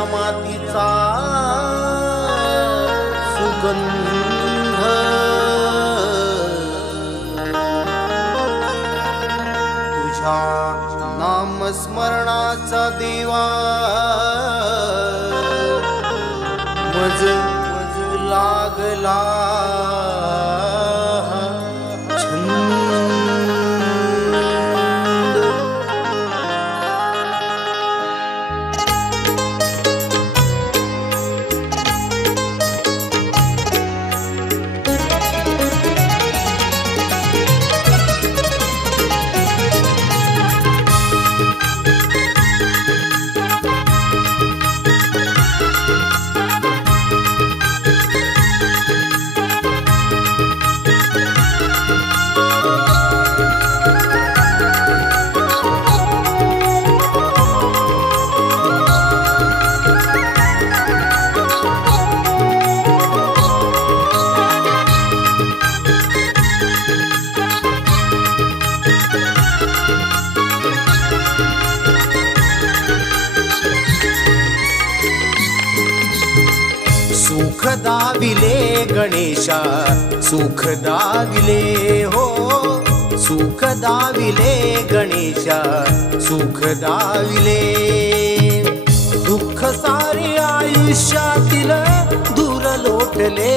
माझ्या मातीचा सुगंध तुझ्या नामस्मरणाचा दिवा मज लागला सुख दाविले गणेशा सुख दाविले हो सुख दाविले गणेशा सुख दाविले दुःख सारे आयुष्यातील दूर लोटले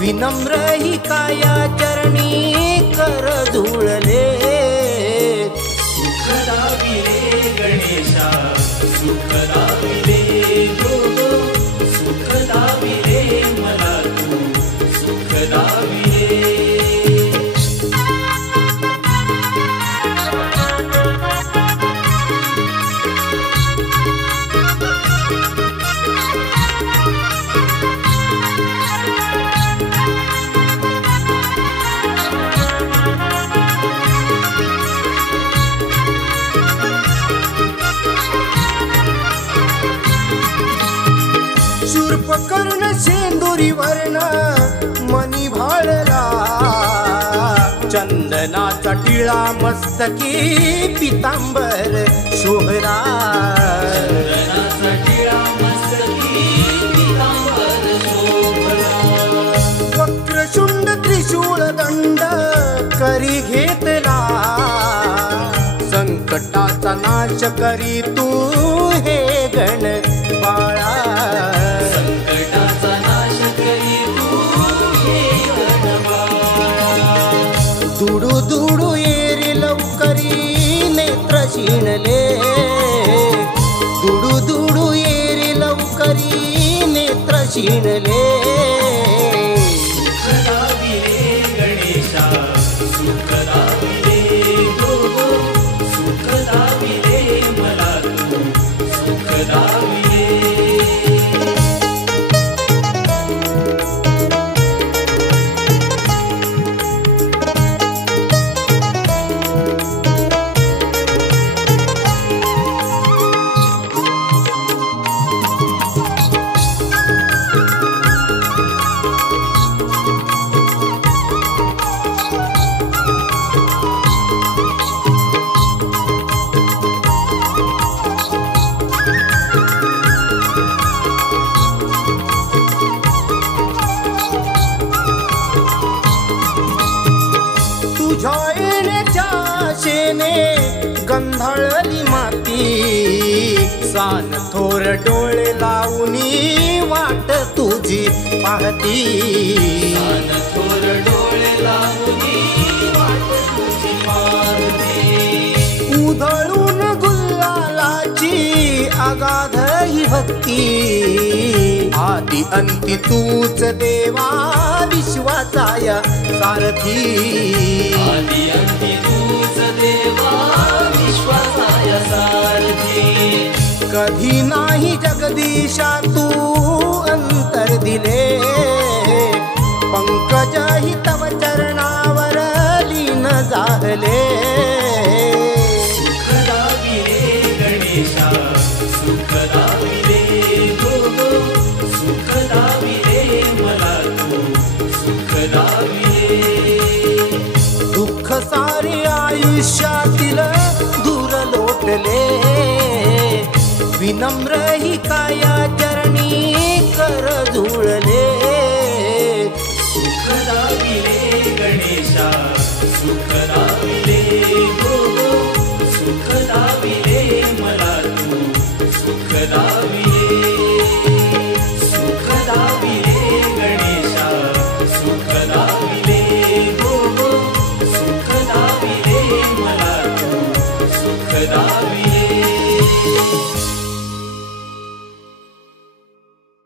विनम्र ही काया चरणी कर धुळले सुख दाविले गणेशा सुख दाविले सुख दाविले मला तू सुख दाविले शूर्प कर्ण शेंदुरी वर्ण मनी भाळला चंदनाचा टिळा मस्तकी पितांबर शोभरा चंदनाचा टिळा मस्तकी पितांबर शोभरा वक्रशुंड त्रिशूळ दंड करी घेतला संकटाचा नाश करी तू हे गण बाळा संकटाचा नाश करी तू हे गण बाळा दुडू दुडू येरी लवकरी नेत्र शिणले दुडू दुडू येरी लवकरी नेत्र शिणले सुख दाविले गणेशा सुख दाविले सुख दाविले मला तू सुख दाविले तुझ्या येण्याच्या आशेने गंधाळली माती सान थोर डोळे लावूनी वाट तुझी पाहती सान थोर डोळे लावूनी वाट तुझी पाहती उधळून गुलालाची अगाध ही भक्ती आदि अंती तूच देवा विश्वाचा या सारथी आदि अंती तूच देवा विश्वाचा सारथी कधी नाही जगदीशा तू अंतर दिले पंकज ही तव चरणावर लीन झाले सुख दाविले गणेशा सुख दाविले सुख दाविले मला तू सुख दाविले दुःख सारे आयुष्यातील दूर लोटले नम्र ही काया चरणावरली